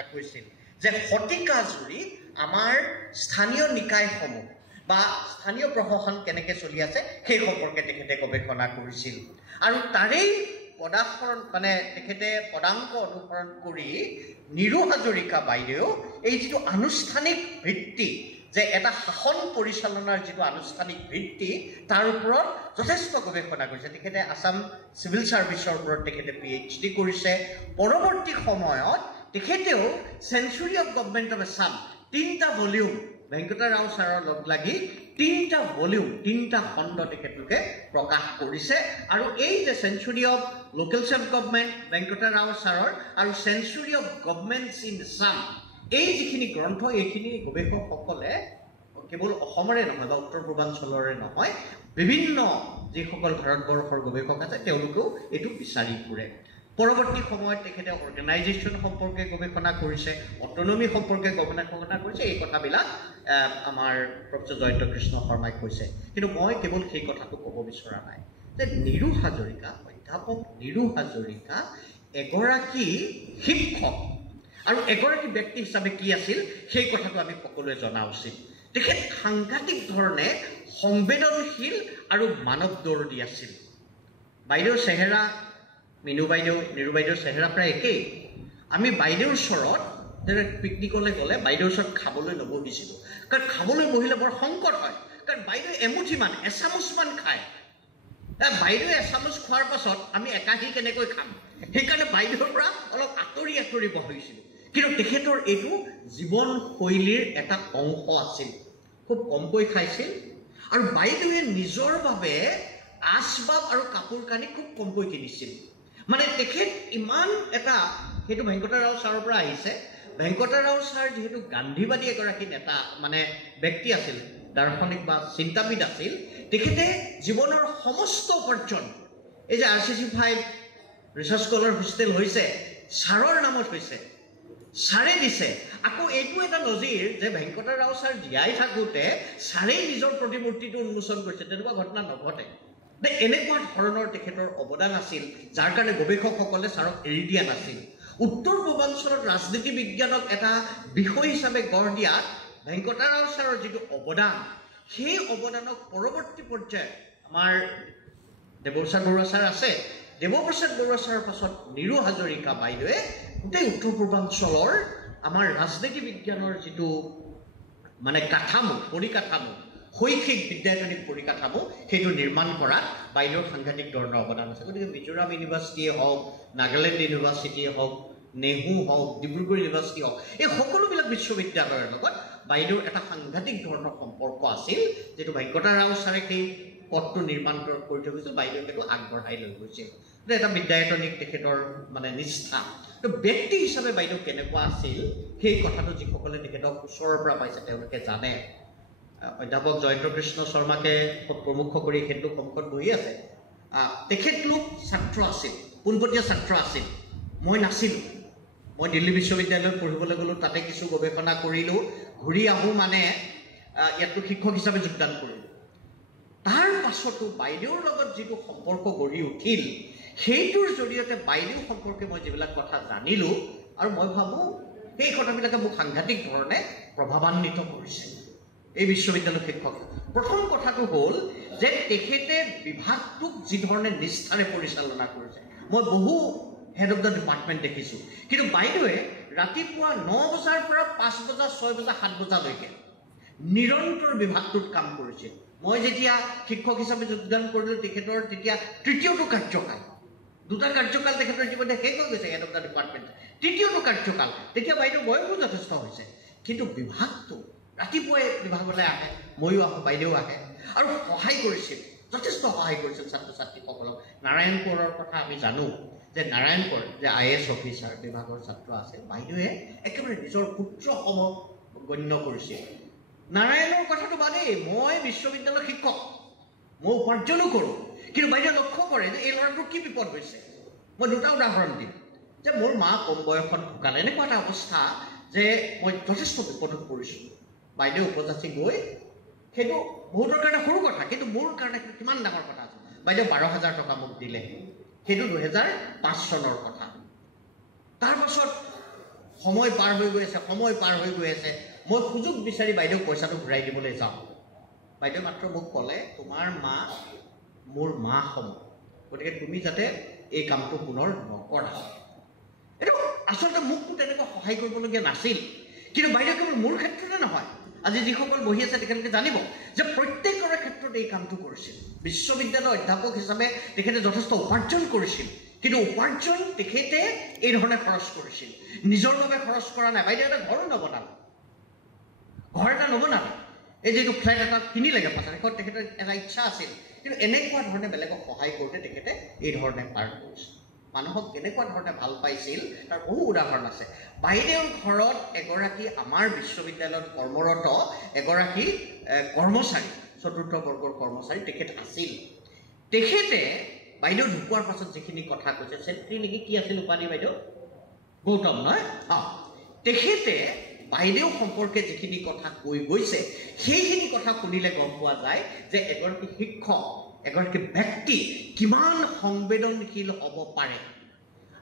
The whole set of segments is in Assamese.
কথা কৈছিল যে শতিকা জুৰি আমাৰ স্থানীয় নিকায়সমূহ বা স্থানীয় প্ৰশাসন কেনেকৈ চলি আছে সেই সম্পৰ্কে তেখেতে গৱেষণা কৰিছিল আৰু তাৰেই তেখেতে পদাংক অনুসৰণ কৰি নিৰু হাজৰিকা বাইদেউ এই যিটো আনুষ্ঠানিক ভিত্তি যে এটা শাসন পৰিচালনাৰ যিটো আনুষ্ঠানিক ভিত্তি তাৰ ওপৰত যথেষ্ট গৱেষণা কৰিছে তেখেতে আসাম চিভিল সাৰ্ভিসৰ ওপৰত তেখেতে PhD কৰিছে পৰৱৰ্তী সময়ত তেখেতেও century of government of Assam 3টা ভলিউম ভেংকটা ৰাও ছাৰৰ লগ লাগি 3টা ভলিউম 3টা খণ্ড তেখেতলোকে প্ৰকাশ কৰিছে আৰু এই যে century of local self government Venkata Rao ছাৰৰ আৰু century of governments in Assam এই যিখিনি গ্ৰন্থ এইখিনি গৱেষকসকলে কেৱল অসমৰে নহয় বা উত্তৰ পূৰ্বাঞ্চলৰে নহয় বিভিন্ন যিসকল ভাৰতবৰ্ষৰ গৱেষক আছে তেওঁলোকেও এইটো বিচাৰি ফুৰে পৰৱৰ্তী সময়ত তেখেতে অৰ্গেনাইজেশ্যন সম্পৰ্কে গৱেষণা কৰিছে অটনমি সম্পৰ্কে গৱেষণা কৰিছে এই কথাবিলাক আমাৰ প্ৰফেসৰ জয়ন্ত কৃষ্ণ শৰ্মাই কৈছে কিন্তু মই কেৱল সেই কথাটো ক'ব বিচৰা নাই যে নিৰু হাজৰিকা অধ্যাপক নিৰু হাজৰিকা এগৰাকী শিক্ষক আৰু এগৰাকী ব্যক্তি হিচাপে কি আছিল সেই কথাটো আমি সকলোৱে জনা উচিত তেখেত সাংঘাতিক ধৰণে সংবেদনশীল আৰু মানৱদৰ্দী আছিল বাইদেউৰ চেহেৰা মিনু বাইদেউ নিৰু বাইদেউৰ চেহেৰা প্ৰায় একেই আমি বাইদেউৰ ওচৰত যেনে পিকনিকলৈ গ'লে বাইদেউৰ ওচৰত খাবলৈ নবহিছিলোঁ কাৰণ খাবলৈ বহিলে বৰ সংকট হয় কাৰণ বাইদেউ এমুঠিমান এচামুচমান খায় বাইদেৱে এচামুচ খোৱাৰ পাছত আমি একাহী কেনেকৈ খাম সেইকাৰণে বাইদেউৰ পৰা অলপ আঁতৰি আঁতৰি বহিছিলোঁ কিন্তু তেখেতৰ এইটো জীৱনশৈলীৰ এটা অংশ আছিল খুব কমকৈ খাইছিল আৰু বাইদেৱে নিজৰ বাবে আচবাব আৰু কাপোৰ কানি খুব কমকৈ কিনিছিল মানে তেখেত ইমান এটা সেইটো ভেংকটা ৰাও ছাৰৰ পৰা আহিছে ভেংকটা ৰাও ছাৰ যেহেতু গান্ধীবাদী এগৰাকী নেতা মানে ব্যক্তি আছিল দাৰ্শনিক বা চিন্তাবিদ আছিল তেখেতে জীৱনৰ সমস্ত উপাৰ্জন এই যে RCC 5 ৰিচাৰ্চ স্কলাৰ হোষ্টেল হৈছে ছাৰৰ নামত হৈছে ছাৰে দিছে আকৌ এইটো এটা নজিৰ যে ভেংকটা ৰাও ছাৰ জীয়াই থাকোঁতে ছাৰেই নিজৰ প্ৰতিমূৰ্তিটো উন্মোচন কৰিছে তেনেকুৱা ঘটনা নঘটে এনেকুৱা ধৰণৰ তেখেতৰ অৱদান আছিল যাৰ কাৰণে গৱেষকসকলে ছাৰক এৰি দিয়া নাছিল উত্তৰ পূৰ্বাঞ্চলত ৰাজনীতি বিজ্ঞানক এটা বিষয় হিচাপে গঢ় দিয়াত ভেংকটা ৰাও ছাৰৰ যিটো অৱদান সেই অৱদানক পৰৱৰ্তী পৰ্যায়ত আমাৰ দেৱপ্ৰসাদ বৰুৱা ছাৰ আছে দেৱপ্ৰসাদ বৰুৱা ছাৰৰ পাছত নিৰু হাজৰিকা বাইদেৱে গোটেই উত্তৰ পূৰ্বাঞ্চলৰ আমাৰ ৰাজনীতি বিজ্ঞানৰ যিটো মানে কাঠামো পৰিকাঠামো শৈক্ষিক বিদ্যায়তনিক পৰিকাঠামো সেইটো নিৰ্মাণ কৰাত বাইদেউৰ সাংঘাতিক ধৰণৰ অৱদান আছে গতিকে মিজোৰাম ইউনিভাৰ্চিটিয়ে হওক নাগালেণ্ড ইউনিভাৰ্চিটিয়ে হওক নেহু হওক ডিব্ৰুগড় ইউনিভাৰ্চিটি হওক এই সকলোবিলাক বিশ্ববিদ্যালয়ৰ লগত বাইদেউৰ এটা সাংঘাতিক ধৰণৰ সম্পৰ্ক আছিল যেটো ভেংকটা ৰাও ছাৰে সেই পথটো নিৰ্মাণ কৰি থৈ গৈছিল বাইদেউ সেইটো আগবঢ়াই লৈ গৈছিল এটা বিদ্যায়তনিক তেখেতৰ মানে নিষ্ঠা তো ব্যক্তি হিচাপে বাইদেউ কেনেকুৱা আছিল সেই কথাটো যিসকলে তেখেতক ওচৰৰ পৰা পাইছে তেওঁলোকে জানে অধ্যাপক জয়ন্ত কৃষ্ণ শৰ্মাকে প্ৰমুখ কৰি সেইটো সন্মুখত বহি আছে তেখেতলোক ছাত্ৰ আছিল পোনপটীয়া ছাত্ৰ আছিল মই নাছিলোঁ মই দিল্লী বিশ্ববিদ্যালয়ত পঢ়িবলৈ গ'লোঁ তাতে কিছু গৱেষণা কৰিলোঁ ঘূৰি আহোঁ মানে ইয়াতো শিক্ষক হিচাপে যোগদান কৰিলোঁ তাৰ পাছতো বাইদেউৰ লগত যিটো সম্পৰ্ক গঢ়ি উঠিল সেইটোৰ জৰিয়তে বাইদেউ সম্পৰ্কে মই যিবিলাক কথা জানিলোঁ আৰু মই ভাবোঁ সেই কথাবিলাকে মোক সাংঘাতিক ধৰণে প্ৰভাৱান্বিত কৰিছে এই বিশ্ববিদ্যালয় শিক্ষক প্ৰথম কথাটো হ'ল যে তেখেতে বিভাগটোক যি ধৰণে নিষ্ঠাৰে পৰিচালনা কৰিছে মই বহু হেড অফ দ্য ডিপাৰ্টমেণ্ট দেখিছোঁ কিন্তু বাইদেৱে ৰাতিপুৱা 9 বজাৰ পৰা 5 বজা 6 বজা 7 বজালৈকে নিৰন্তৰ বিভাগটোত কাম কৰিছিল মই যেতিয়া শিক্ষক হিচাপে যোগদান কৰিলোঁ তেখেতৰ তেতিয়া তৃতীয়টো কাৰ্যকাল দুটা কাৰ্যকাল তেখেতৰ জীৱনে শেষ হৈ গৈছে হেড অফ দ্য ডিপাৰ্টমেণ্ট তৃতীয়টো কাৰ্যকাল তেতিয়া বাইদেউ বয়সো যথেষ্ট হৈছে কিন্তু বিভাগটো ৰাতিপুৱাই বিভাগলৈ আহে ময়ো আহোঁ বাইদেউ আহে আৰু সহায় কৰিছিল যথেষ্ট সহায় কৰিছিল ছাত্ৰ ছাত্ৰীসকলক নাৰায়ণপুৰৰ কথা আমি জানো যে নাৰায়ণপুৰ যে IAS অফিচাৰ বিভাগৰ ছাত্ৰ আছে বাইদেৱে একেবাৰে নিজৰ পুত্ৰ সম গণ্য কৰিছিল নাৰায়ণৰ কথাটো বাদেই মই বিশ্ববিদ্যালয়ৰ শিক্ষক মই উপাৰ্জনো কৰোঁ কিন্তু বাইদেৱে লক্ষ্য কৰে যে এই ল'ৰাটোৰ কি বিপদ হৈছে মই দুটা উদাহৰণ দিম যে মোৰ মা কম বয়সত ঢুকালে এনেকুৱা এটা অৱস্থা যে মই যথেষ্ট বিপদত পৰিছোঁ বাইদেউ উপজাতি গৈ সেইটো বহুতৰ কাৰণে সৰু কথা কিন্তু মোৰ কাৰণে কিমান ডাঙৰ কথা আছে বাইদেউ 12,000 টকা মোক দিলে সেইটো 2005 চনৰ কথা তাৰ পাছত সময় পাৰ হৈ গৈ আছে মই সুযোগ বিচাৰি বাইদেউ পইচাটো ঘূৰাই দিবলৈ যাওঁ বাইদেউ মাত্ৰ মোক ক'লে তোমাৰ মা মোৰ মা সম গতিকে তুমি যাতে এই কামটো পুনৰ নকৰা এইটো আচলতে মোকতো তেনেকৈ সহায় কৰিবলগীয়া নাছিল কিন্তু বাইদেউ কেৱল মোৰ ক্ষেত্ৰতে নহয় আজি যিসকল বহি আছে তেখেতলোকে জানিব যে প্ৰত্যেকৰে ক্ষেত্ৰত এই কামটো কৰিছিল বিশ্ববিদ্যালয়ৰ অধ্যাপক হিচাপে তেখেতে যথেষ্ট উপাৰ্জন কৰিছিল কিন্তু উপাৰ্জন তেখেতে এই ধৰণে খৰচ কৰিছিল নিজৰ বাবে খৰচ কৰা নাই বাইদেউ এটা ঘৰ নবনালে এই যিটো ফ্লেট এটা কিনিলেগে পাছত শেষত তেখেতৰ এটা ইচ্ছা আছিল কিন্তু এনেকুৱা ধৰণে বেলেগক সহায় কৰোঁতে তেখেতে এই ধৰণে পাৰ কৰিছিল মানুহক কেনেকুৱা ধৰণে ভাল পাইছিল তাৰ বহু উদাহৰণ আছে বাইদেউৰ ঘৰত এগৰাকী আমাৰ বিশ্ববিদ্যালয়ত কৰ্মৰত এগৰাকী কৰ্মচাৰী চতুৰ্থ বৰ্গৰ কৰ্মচাৰী তেখেত আছিল তেখেতে বাইদেউ ঢুকোৱাৰ পাছত যিখিনি কথা কৈছে চেত্ৰী নেকি কি আছিল উপাধি বাইদেউ গৌতম নহয় তেখেতে বাইদেউ সম্পৰ্কে যিখিনি কথা কৈ গৈছে সেইখিনি কথা শুনিলে গম পোৱা যায় যে এগৰাকী শিক্ষক এগৰাকী ব্যক্তি কিমান সংবেদনশীল হ'ব পাৰে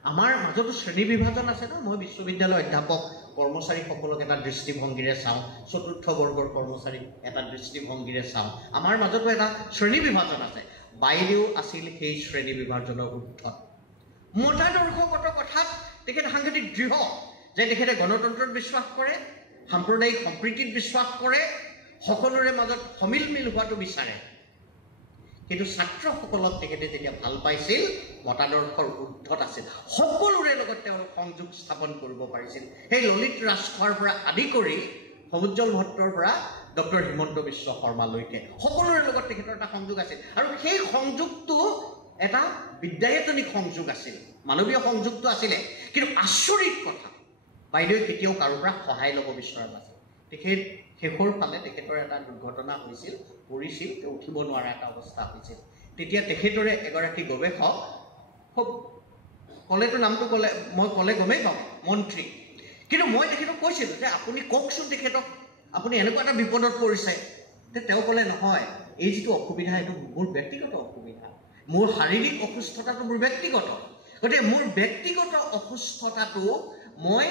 আমাৰ মাজতো শ্ৰেণী বিভাজন আছে ন মই বিশ্ববিদ্যালয়ৰ অধ্যাপক কৰ্মচাৰীসকলক এটা দৃষ্টিভংগীৰে চাওঁ চতুৰ্থ বৰ্গৰ কৰ্মচাৰীক এটা দৃষ্টিভংগীৰে চাওঁ আমাৰ মাজতো এটা শ্ৰেণী বিভাজন আছে বাইদেউ আছিল সেই শ্ৰেণী বিভাজনৰ ঊৰ্ধত মতাদৰ্শগত কথাত তেখেত সাংঘাতিক দৃঢ় যে তেখেতে গণতন্ত্ৰত বিশ্বাস কৰে সাম্প্ৰদায়িক সম্প্ৰীতিত বিশ্বাস কৰে সকলোৰে মাজত সমিলমিল হোৱাটো বিচাৰে কিন্তু ছাত্ৰসকলক তেখেতে যেতিয়া ভাল পাইছিল মতাদৰ্শৰ ঊৰ্ধত আছিল সকলোৰে লগত তেওঁলোক সংযোগ স্থাপন কৰিব পাৰিছিল সেই ললিত ৰাজখোৱাৰ পৰা আদি কৰি সমুজ্জ্বল ভট্টৰ পৰা ডক্টৰ হিমন্ত বিশ্ব শৰ্মালৈকে সকলোৰে লগত তেখেতৰ এটা সংযোগ আছিল আৰু সেই সংযোগটো এটা বিদ্যায়তনিক সংযোগ আছিল মানৱীয় সংযোগটো আছিলে কিন্তু আচৰিত কথা বাইদেৱে কেতিয়াও কাৰো পৰা সহায় ল'ব বিচৰা নাছিল তেখেত শেষৰ ফালে তেখেতৰ এটা দুৰ্ঘটনা হৈছিল পৰিছিল তেওঁ উঠিব নোৱাৰা এটা অৱস্থা হৈছিল তেতিয়া তেখেতৰে এগৰাকী গৱেষক খুব ক'লেতো নামটো ক'লে মই ক'লে গমেই পাওঁ মন্ত্ৰী কিন্তু মই তেখেতক কৈছিলোঁ যে আপুনি কওকচোন তেখেতক আপুনি এনেকুৱা এটা বিপদত পৰিছে তেওঁ ক'লে নহয় এই যিটো অসুবিধা এইটো মোৰ ব্যক্তিগত অসুবিধা মোৰ শাৰীৰিক অসুস্থতাটো মোৰ ব্যক্তিগত গতিকে মোৰ ব্যক্তিগত অসুস্থতাটো মই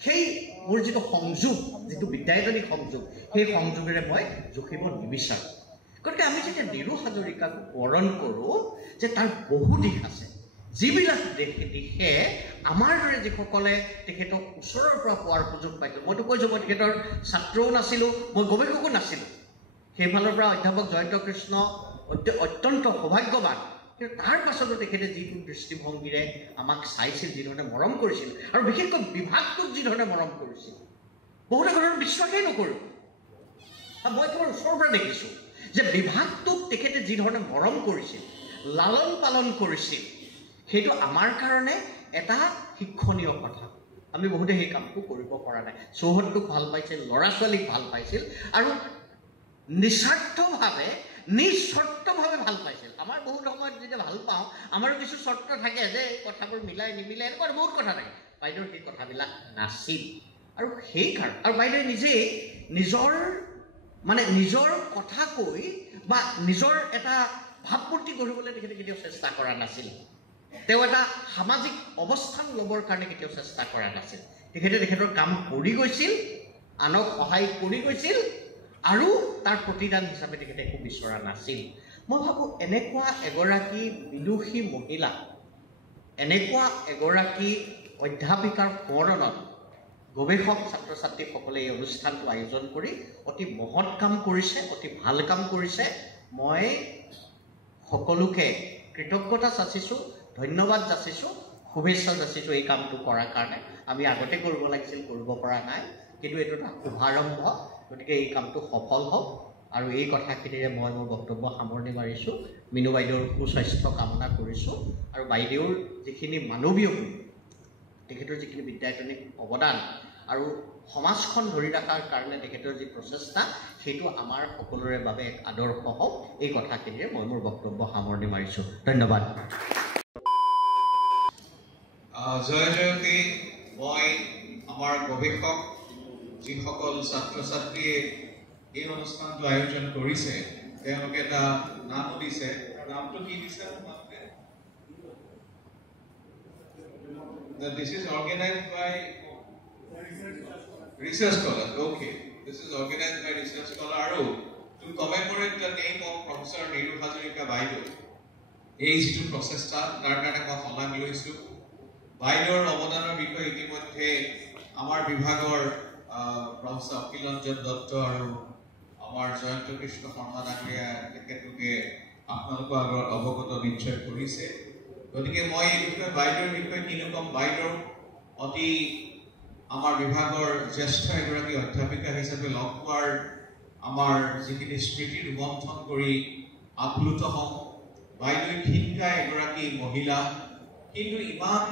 সেই মোৰ যিটো সংযোগ যিটো বিদ্যায়তনিক সংযোগ সেই সংযোগেৰে মই জুখিব নিবিচাৰোঁ গতিকে আমি যেতিয়া নিৰু হাজৰিকাক বৰণ কৰোঁ যে তাৰ বহু দিশ আছে যিবিলাক দিশে আমাৰ দৰে যিসকলে তেখেতক ওচৰৰ পৰা পোৱাৰ সুযোগ পাইছিলোঁ মইতো কৈছোঁ মই তেখেতৰ ছাত্ৰও নাছিলোঁ মই গৱেষকো নাছিলোঁ সেইফালৰ পৰা অধ্যাপক জয়ন্ত কৃষ্ণ অত্যন্ত সৌভাগ্যৱান কিন্তু তাৰ পাছতো তেখেতে যিটো দৃষ্টিভংগীৰে আমাক চাইছিল যিধৰণে মৰম কৰিছিল আৰু বিশেষকৈ বিভাগটোক যিধৰণে মৰম কৰিছিল বহুতে ঘৰত বিশ্বাসেই নকৰোঁ মই কেৱল ওচৰৰ পৰা দেখিছোঁ যে বিভাগটোক তেখেতে যিধৰণে মৰম কৰিছিল লালন পালন কৰিছিল সেইটো আমাৰ কাৰণে এটা শিক্ষণীয় কথা আমি বহুতে সেই কামটো কৰিব পৰা নাই চৌহদটোক ভাল পাইছিল ল'ৰা ছোৱালীক ভাল পাইছিল আৰু নিস্বাৰ্থভাৱে নিস্বাৰ্থভাৱে ভাল পাইছিল আমাৰ বহুত সময়ত যেতিয়া ভাল পাওঁ আমাৰো কিছু চৰ্ত থাকে যে কথাবোৰ মিলাই নিমিলে এনেকুৱা বহুত কথা থাকে বাইদেউৰ সেই কথাবিলাক নাছিল আৰু সেইকাৰণে আৰু বাইদেৱে নিজেই নিজৰ কথা কৈ বা নিজৰ এটা ভাৱমূৰ্তি গঢ়িবলৈ তেখেতে কেতিয়াও চেষ্টা কৰা নাছিল তেওঁ এটা সামাজিক অৱস্থান ল'বৰ কাৰণে কেতিয়াও চেষ্টা কৰা নাছিল তেখেতে তেখেতৰ কাম কৰি গৈছিল আনক সহায় কৰি গৈছিল আৰু তাৰ প্ৰতিদান হিচাপে তেখেতে একো বিচৰা নাছিল মই ভাবোঁ এনেকুৱা এগৰাকী বিদুষী মহিলা এনেকুৱা এগৰাকী অধ্যাপিকাৰ সোঁৱৰণত গৱেষক ছাত্ৰ ছাত্ৰীসকলে এই অনুষ্ঠানটো আয়োজন কৰি অতি মহৎ কাম কৰিছে অতি ভাল কাম কৰিছে মই সকলোকে কৃতজ্ঞতা যাচিছোঁ ধন্যবাদ যাচিছোঁ শুভেচ্ছা যাচিছোঁ এই কামটো কৰাৰ কাৰণে আমি আগতে কৰিব লাগিছিল কৰিব পৰা নাই কিন্তু এইটো এটা শুভাৰম্ভ গতিকে এই কামটো সফল হওক আৰু এই কথাখিনিৰে মই মোৰ বক্তব্য সামৰণি মাৰিছোঁ মিনু বাইদেউৰ সুস্বাস্থ্য কামনা কৰিছোঁ আৰু বাইদেউৰ যিখিনি মানৱীয় গুণ তেখেতৰ যিখিনি বিদ্যায়তনিক অৱদান আৰু সমাজখন ধৰি ৰখাৰ কাৰণে তেখেতৰ যি প্ৰচেষ্টা সেইটো আমাৰ সকলোৰে বাবে এক আদৰ্শ হওক এই কথাখিনিৰে মই মোৰ বক্তব্য সামৰণি মাৰিছোঁ ধন্যবাদ জয়ন্তী মই আমাৰ গৱেষক যিসকল ছাত্ৰ ছাত্ৰীয়ে এই অনুষ্ঠানটো আয়োজন কৰিছে তেওঁলোকে এটা নাম দিছে নামটো কি দিছে This is organized by Research Scholar. Okay. This is organized by Research Scholar Aru to commemorate the name of Professor Neeru Hazarika Baidu. Age to process tar karone ma holang loisu. Baidor অবদানৰ বিষয়ে ইতিমধ্যে আমাৰ বিভাগৰ প্ৰফেসৰ অখিলঞ্জন দত্ত আৰু আমাৰ জয়ন্ত কৃষ্ণ শৰ্মা ডাঙৰীয়া তেখেতলোকে আপোনালোকৰ আগত অৱগত নিশ্চয় কৰিছে গতিকে মই এই বিষয়ে বাইডৰ বিষয়ে কিনো কম বাইডৰ অতি আমাৰ বিভাগৰ জ্যেষ্ঠ এগৰাকী অধ্যাপিকা হিচাপে লগ পোৱাৰ আমাৰ যিখিনি স্মৃতি ৰোমন্থন কৰি আপ্লুত হওঁ বাইডৰ ক্ষীণকা এগৰাকী মহিলা কিন্তু ইমান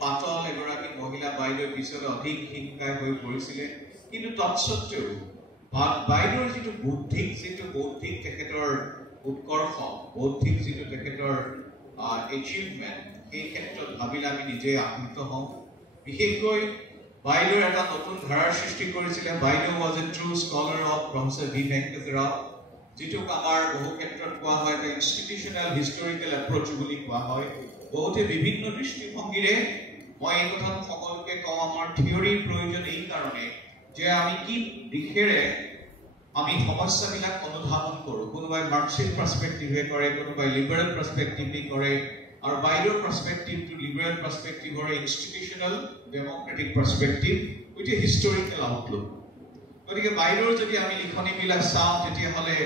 পাতল এগৰাকী মহিলা বাইডৰ পিছলৈ অধিক ক্ষীণকায় হৈ পৰিছিলে কিন্তু তৎসত্ত্বেও বাইডৰ যিটো বৌদ্ধিক তেখেতৰ উৎকৰ্ষ বৌদ্ধিক যিটো তেখেতৰ এচিভমেণ্ট সেই ক্ষেত্ৰত ভাবিলে আমি নিজে আপ্লুত হওঁ বিশেষকৈ বাইডৰ এটা নতুন ধাৰাৰ সৃষ্টি কৰিছিলে বাইডো was a true scholar of Professor V. Venkata Rao যিটোক আমাৰ বহু ক্ষেত্ৰত কোৱা হয় এটা ইনষ্টিটিউচনেল হিষ্টৰিকেল এপ্ৰ'চ বুলি কোৱা হয় বহুতে বিভিন্ন দৃষ্টিভংগীৰে মই এই কথা সকলোকে কওঁ আমাৰ থিয়ৰিৰ প্ৰয়োজন এই কাৰণে যে আমি কি দিশেৰে আমি সমস্যাবিলাক অনুধাৱন কৰোঁ কোনোবাই মাৰ্কছিষ্ট পাৰ্সপেক্টিভে কৰে কোনোবাই লিবাৰেল পাৰ্সপেক্টিভে কৰে আৰু বাইডৰ পাৰ্সপেক্টিভ টু লিবাৰেল পাৰ্সপেক্টিভৰ institutional democratic perspective with a historical outlook গতিকে বাইডৰ যদি আমি লিখনিবিলাক চাওঁ তেতিয়াহ'লে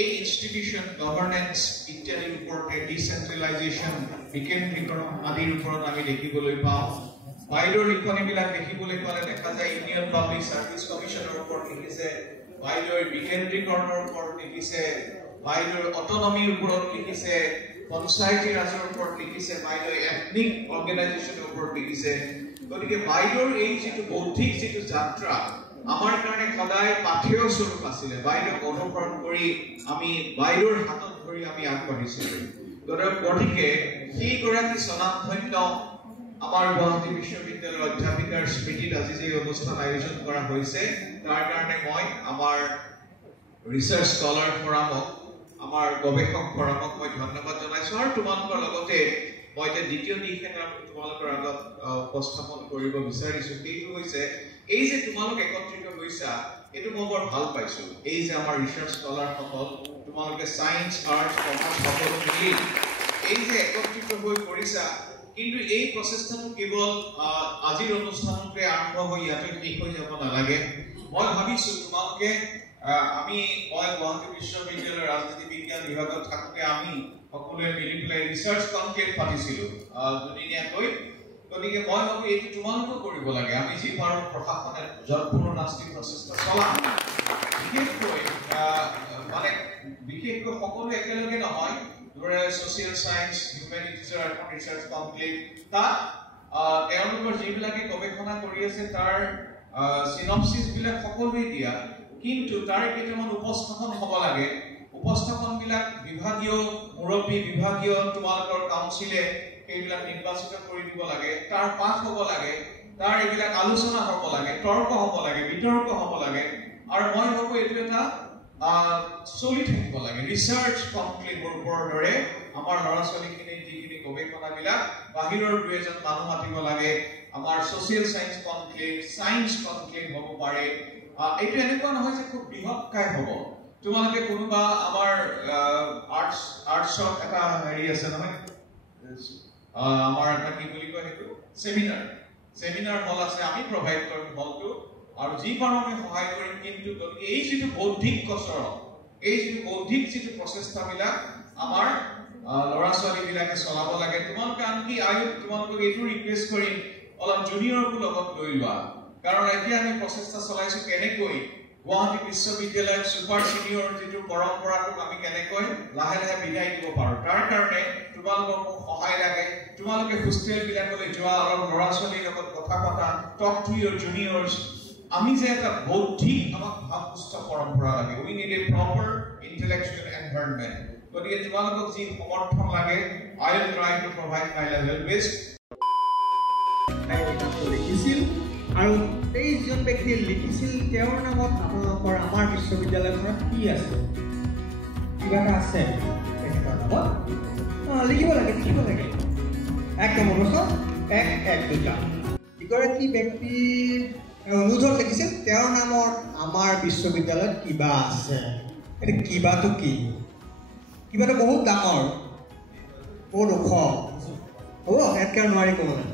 এই ইনষ্টিটিউচন গভৰ্নেন্স ইত্যাদিৰ ওপৰতে ডিচেন্ট্ৰেলাইজেশ্যন বিকেন্দ্ৰীকৰণ আদিৰ ওপৰত আমি দেখিবলৈ পাওঁ বাইডৰ লিখনিবিলাক দেখিবলৈ পালে দেখা যায় ইণ্ডিয়ান পাব্লিক সাৰ্ভিস কমিশনৰ ওপৰত লিখিছে বাইডৰ বিকেন্দ্ৰীকৰণৰ ওপৰত লিখিছে বাইডৰ অটনমিৰ ওপৰত লিখিছে পঞ্চায়তী ৰাজৰ ওপৰত লিখিছে বাইডৰ এথনিক অৰ্গেনাইজেশ্যনৰ ওপৰত লিখিছে গতিকে বাইডৰ এই যিটো বৌদ্ধিক যিটো যাত্ৰা আমাৰ কাৰণে সদায় পাঠ্য স্বৰূপ আছিলে বাইডক অনুসৰণ কৰি আমি বাইডৰ হাতত ধৰি আমি আগবাঢ়িছিলোঁ গতিকে সেইগৰাকী স্বনামধন্য আমাৰ গুৱাহাটী বিশ্ববিদ্যালয়ৰ অধ্যাপিকাৰ স্মৃতিত আজি যে অনুষ্ঠান আয়োজন কৰা হৈছে তাৰ কাৰণে মই আমাৰ ৰিচাৰ্চ স্কলাৰ ফৰামক আমাৰ গৱেষক ফৰামক মই ধন্যবাদ জনাইছো আৰু তোমালোকৰ লগতে মই যে দ্বিতীয় দিশে তোমালোকৰ আগত উপস্থাপন কৰিব বিচাৰিছো সেইটো হৈছে এই যে তোমালোক একত্ৰিত হৈছা এটো মই বৰ ভাল পাইছো এই যে আমাৰ ৰিচাৰ্চ স্কলাৰ সকল তোমালোকে সায়েন্স আৰ্টস কমাৰ্চ সকলো মিলি এই যে একত্ৰিত হৈ কৰিছা কিন্তু এই প্ৰচেষ্টাটো কেৱল আজিৰ অনুষ্ঠানতে আৰম্ভ হৈ ইয়াতে শেষ হৈ যাব নালাগে মই ভাবিছো তোমালোকে আমি গুৱাহাটী বিশ্ববিদ্যালয়ৰ ৰাজনীতি বিজ্ঞান বিভাগত থাকোঁতে আমি সকলোৱে মিলি পেলাই ৰিচাৰ্চ কনক্লেভ পাতিছিলোঁ দুদিনীয়াকৈ গতিকে মই ভাবো এইটো তোমালোকো কৰিব লাগে আমি যি পাৰোঁ প্ৰশাসনে যৎপূৰ্ণ নাস্তিক প্ৰচেষ্টা চলাম বিশেষকৈ সকলো একেলগে নহয় social science, humanities and research conclave তাত তেওঁলোকৰ যিবিলাকে গৱেষণা কৰি আছে তাৰ সিনপসিস বিলাক সকলোৱে দিয়া কিন্তু তাৰ কেইটামান উপস্থাপন হ'ব লাগে উপস্থাপনবিলাক বিভাগীয় মুৰব্বী বিভাগীয় তোমালোকৰ কাউন্সিলে এইবিলাক নিৰ্বাচিত কৰি দিব লাগে তাৰ পাঠ হ'ব লাগে তাৰ এইবিলাক আলোচনা হ'ব লাগে তৰ্ক হ'ব লাগে বিতৰ্ক হ'ব লাগে আৰু মই ভাবো এইটো এটা চলি থাকিব লাগে ৰিচাৰ্চ কনক্লেভৰ ওপৰৰে আমাৰ ল'ৰা ছোৱালীখিনি যিখিনি গৱেষণাবিলাক বাহিৰৰ দুজন মানুহ মাতিব লাগে আমাৰ সোশ্যাল সায়েন্স কনক্লেভ হ'ব পাৰে এইটো এনেকুৱা নহয় যে খুব বৃহৎকায় হ'ব তোমালোকে কোনোবা আমাৰ আৰ্টছৰ এটা হেৰি আছে নহয় আমাৰ এটা কি বুলি কয় সেইটো সেমিনাৰ হল আছে আমি প্ৰভাইড কৰিম হলটো আৰু যি পাৰোঁ আমি সহায় কৰিম কিন্তু এই যিটো বৌদ্ধিক কচৰৎ এই যিটো বৌদ্ধিক যিটো প্ৰচেষ্টাবিলাক আমাৰ ল'ৰা ছোৱালীবিলাকে চলাব লাগে তোমালোকে আনকি তোমালোকক এইটো ৰিকুৱেষ্ট কৰিম অলপ জুনিয়ৰকো লগত লৈ লোৱা কাৰণ এতিয়া আমি প্ৰচেষ্টা চলাইছোঁ কেনেকৈ গুৱাহাটী বিশ্ববিদ্যালয়ত ছুপাৰ চিনিয়ৰ যিটো পৰম্পৰাটোক আমি কেনেকৈ লাহে লাহে বিদায় দিব পাৰোঁ তাৰ কাৰণে তোমালোকৰ সহায় লাগে তোমালোকে হোষ্টেলবিলাকলৈ যোৱা অলপ ল'ৰা ছোৱালীৰ লগত কথা পতা টক টু ইয়ৰ জুনিয়ৰ্ছ আমি যে এটা বৌদ্ধিক আমাক ভাবপুষ্ট পৰম্পৰা লাগে we need a proper intellectual environment গতিকে তোমালোকক যি সমৰ্থন লাগে I will try to provide my level best লিখিছিল আৰু এই যিজন ব্যক্তিয়ে লিখিছিল তেওঁৰ নামত আপোনালোকৰ আমাৰ বিশ্ববিদ্যালয়খনত কি আছে কিবা এটা আছে তেখেতৰ নামত লিখিব লাগে এক নম্বৰ বছৰ এক দুটা ইগৰাকী ব্যক্তিৰ অনুৰোধত লিখিছিল তেওঁৰ নামত আমাৰ বিশ্ববিদ্যালয়ত কিবা আছে। এতিয়া কিবাটো কি? কিবাটো বহুত ডাঙৰ, বহুত ওখ হ'ব, ইয়াতকৈ নোৱাৰি ক'বলৈ।